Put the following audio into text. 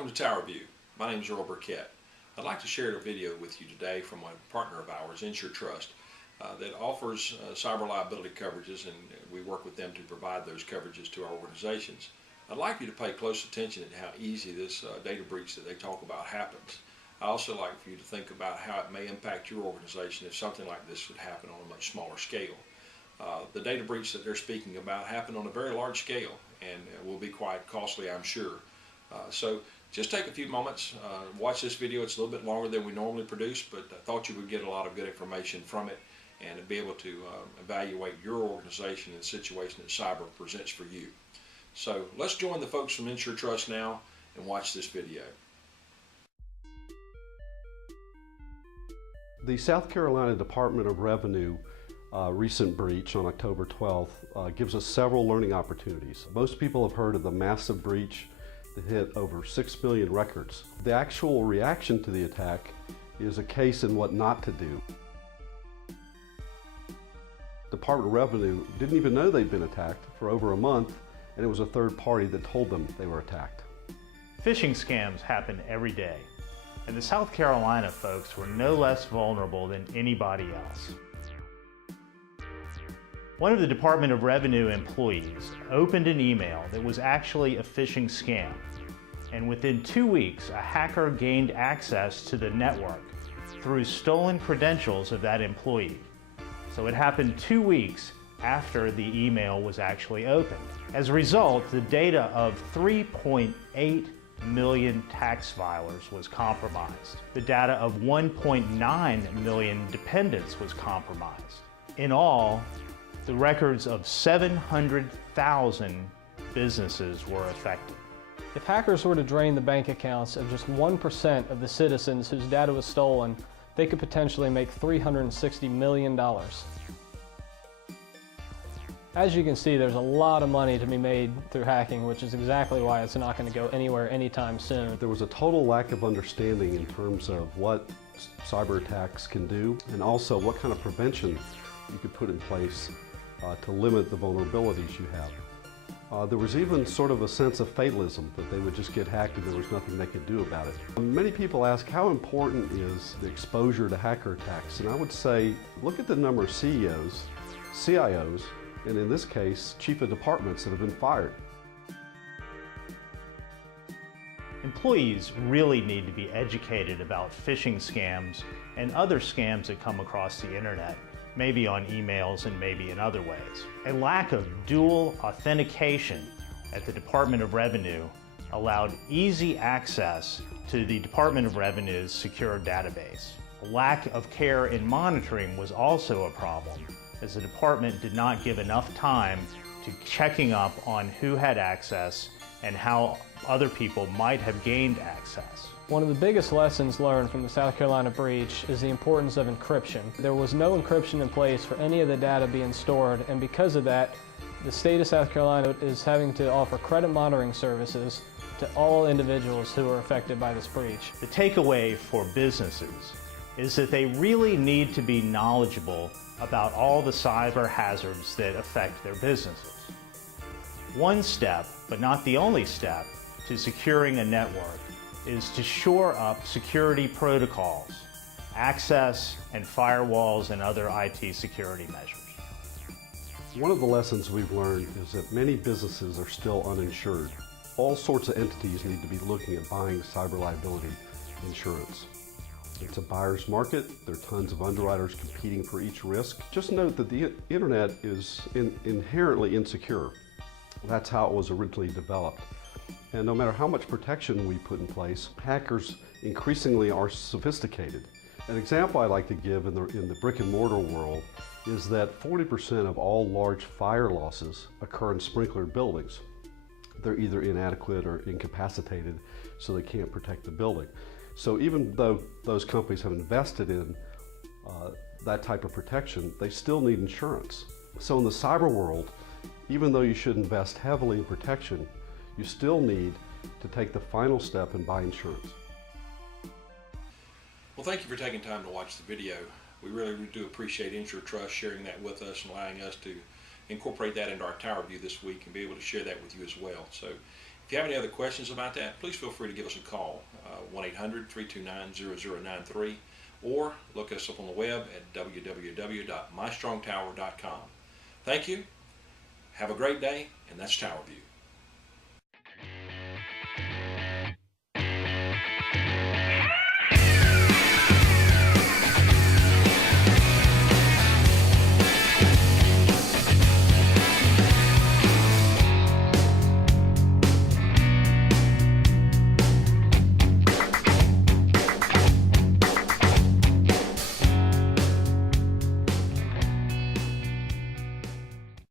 Welcome to Tower View. My name is Earl Burkett. I'd like to share a video with you today from a partner of ours, INSUREtrust, that offers cyber liability coverages, and we work with them to provide those coverages to our organizations. I'd like you to pay close attention to how easy this data breach that they talk about happens. I also like for you to think about how it may impact your organization if something like this would happen on a much smaller scale. The data breach that they're speaking about happened on a very large scale and will be quite costly, I'm sure. So just take a few moments, watch this video. It's a little bit longer than we normally produce, but I thought you would get a lot of good information from it and be able to evaluate your organization and the situation that cyber presents for you. So let's join the folks from INSUREtrust now and watch this video. The South Carolina Department of Revenue recent breach on October 12th gives us several learning opportunities. Most people have heard of the massive breach that hit over 6 million records. The actual reaction to the attack is a case in what not to do. Department of Revenue didn't even know they'd been attacked for over a month, and it was a third party that told them they were attacked. Phishing scams happen every day, and the South Carolina folks were no less vulnerable than anybody else. One of the Department of Revenue employees opened an email that was actually a phishing scam, and within 2 weeks, a hacker gained access to the network through stolen credentials of that employee. So it happened 2 weeks after the email was actually opened. As a result, the data of 3.8 million tax filers was compromised. The data of 1.9 million dependents was compromised. In all, the records of 700,000 businesses were affected. If hackers were to drain the bank accounts of just 1% of the citizens whose data was stolen, they could potentially make $360 million. As you can see, there's a lot of money to be made through hacking, which is exactly why it's not going to go anywhere anytime soon. There was a total lack of understanding in terms of what cyber attacks can do, and also what kind of prevention you could put in place to limit the vulnerabilities you have. There was even sort of a sense of fatalism that they would just get hacked and there was nothing they could do about it. Many people ask, how important is the exposure to hacker attacks? And I would say, look at the number of CEOs, CIOs, and in this case, chief of departments that have been fired. Employees really need to be educated about phishing scams and other scams that come across the internet, maybe on emails and maybe in other ways. A lack of dual authentication at the Department of Revenue allowed easy access to the Department of Revenue's secure database. A lack of care in monitoring was also a problem, as the department did not give enough time to checking up on who had access and how other people might have gained access. One of the biggest lessons learned from the South Carolina breach is the importance of encryption. There was no encryption in place for any of the data being stored, and because of that, the state of South Carolina is having to offer credit monitoring services to all individuals who are affected by this breach. The takeaway for businesses is that they really need to be knowledgeable about all the cyber hazards that affect their businesses. One step, but not the only step, to securing a network is to shore up security protocols, access and firewalls, and other IT security measures. One of the lessons we've learned is that many businesses are still uninsured. All sorts of entities need to be looking at buying cyber liability insurance. It's a buyer's market. There are tons of underwriters competing for each risk. Just note that the internet is inherently insecure. That's how it was originally developed. And no matter how much protection we put in place, hackers increasingly are sophisticated. An example I like to give in the brick and mortar world is that 40% of all large fire losses occur in sprinklered buildings. They're either inadequate or incapacitated, so they can't protect the building. So even though those companies have invested in that type of protection, they still need insurance. So in the cyber world, even though you should invest heavily in protection, you still need to take the final step and buy insurance. Well, thank you for taking time to watch the video. We really do appreciate INSUREtrust sharing that with us and allowing us to incorporate that into our Tower View this week and be able to share that with you as well. So if If you have any other questions about that, please feel free to give us a call, 1-800-329-0093, or look us up on the web at www.mystrongtower.com. Thank you. Have a great day, and that's Tower View.